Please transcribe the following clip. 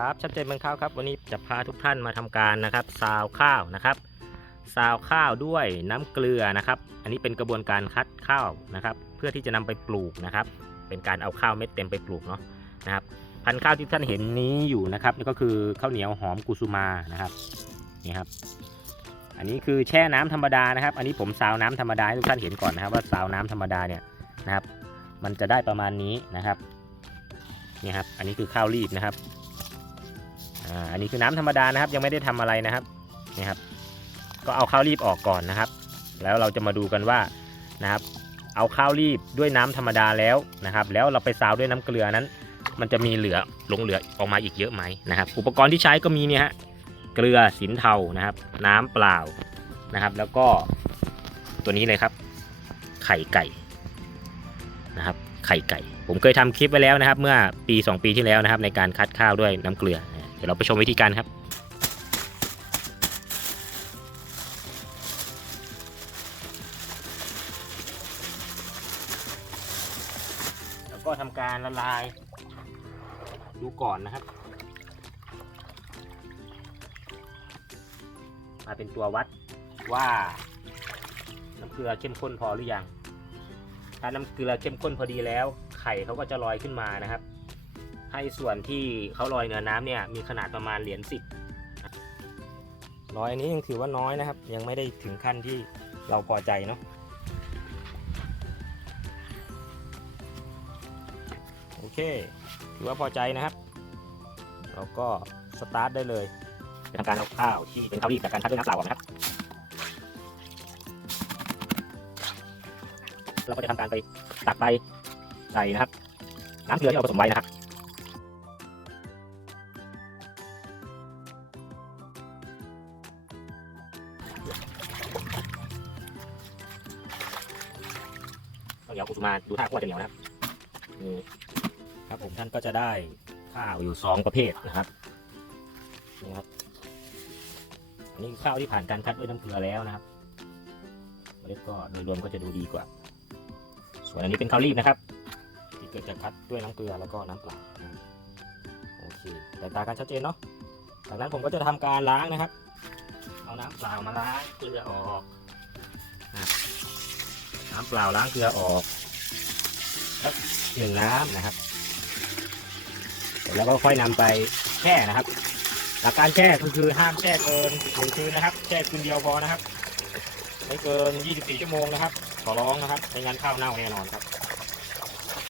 ครับชัดเจนบางข้าวครับ วันนี้จะพาทุกท่านมาทำการนะครับซาวข้าวนะครับซาวข้าวด้วยน้ำเกลือนะครับ อันนี้เป็นกระบวนการคัดข้าวนะครับ เพื่อที่จะนำไปปลูกนะครับ เป็นการเอาข้าวเม็ดเต็มไปปลูกเนาะนะครับ พันธุ์ข้าวที่ท่านเห็นนี้อยู่นะครับนี่ก็คือข้าวเหนียวหอมกุสุมานะครับนี่ครับ อันนี้คือแช่น้ำธรรมดานะครับ อันนี้ผมซาวน้ำธรรมดาให้ทุกท่านเห็นก่อนนะครับ ว่าซาวน้ำธรรมดาเนี่ยนะครับ มันจะได้ประมาณนี้นะครับนี่ครับ อันนี้คือข้าวรีบนะครับ อ่าอันนี้คือน้ำธรรมดานะครับ ยังไม่ได้ทำอะไรนะครับนี่ครับ ก็เอาข้าวรีบออกก่อนนะครับ แล้วเราจะมาดูกันว่านะครับ เอาข้าวรีบด้วยน้ำธรรมดาแล้วนะครับ แล้วเราไปซาวด้วยน้ำเกลือนั้น มันจะมีเหลือหลงเหลือออกมาอีกเยอะไหมนะครับ อุปกรณ์ที่ใช้ก็มีเนี่ยฮะเกลือสินเทานะครับ น้ำเปล่านะครับ แล้วก็ตัวนี้เลยครับ ไข่ไก่นะครับไข่ไก่ ผมเคยทำคลิปไว้แล้วนะครับ เมื่อปี 2 ปีที่แล้วนะครับ ในการคัดข้าวด้วยน้ำเกลือ เดี๋ยวเราไปชมวิธีการครับ แล้วก็ทำการละลาย ดูก่อนนะครับ มาเป็นตัววัดว่าน้ำเกลือเข้มข้นพอหรือยัง ถ้าน้ำเกลือเข้มข้นพอดีแล้ว ไข่เขาก็จะลอยขึ้นมานะครับ ให้ส่วนที่เขาลอยเหนือน้ำเนี่ยมีขนาดประมาณเหรียญสิบน้อยอันนี้ยังถือว่าน้อยนะครับ ยังไม่ได้ถึงขั้นที่เราพอใจเนาะโอเค ถือว่าพอใจนะครับ เราก็สตาร์ทได้เลยจะทำการเอาข้าวที่เป็นข้าวรีบจากการคัดด้วยน้ำเปล่าก่อนนะครับ เราก็จะทำการไปตักไปใส่นะครับ น้ำเกลือที่เราผสมไว้นะครับ เหนียวกุสุมาดูท่าคั่วจะเหนียวนะครับนี่ครับผมท่านก็จะได้ข้าวอยู่สองประเภทนะครับนี่ครับอันนี้ข้าวที่ผ่านการคัดด้วยน้ำเกลือแล้วนะครับเมล็ดก็โดยรวมก็จะดูดีกว่า ส่วนอันนี้เป็นข้าวรีบนะครับที่เกิดจากคัดด้วยน้ำเกลือแล้วก็น้ำเปล่าโอเคแต่ตางกันชัดเจนเนาะจากนั้นผมก็จะทำการล้างนะครับ เอาน้ำเปล่ามาล้างเกลือออก น้ำเปล่าล้างเกลือออกหนึ่งน้ำนะครับ แล้วก็ค่อยนำไปแช่นะครับ หลักการแช่ก็คือห้ามแช่เกินหนึ่งคืนนะครับ แช่คืนเดียวพอนะครับ ไม่เกิน 24 ชั่วโมงนะครับ ขอร้องนะครับไม่งั้นข้าวเน่าแน่นอนครับ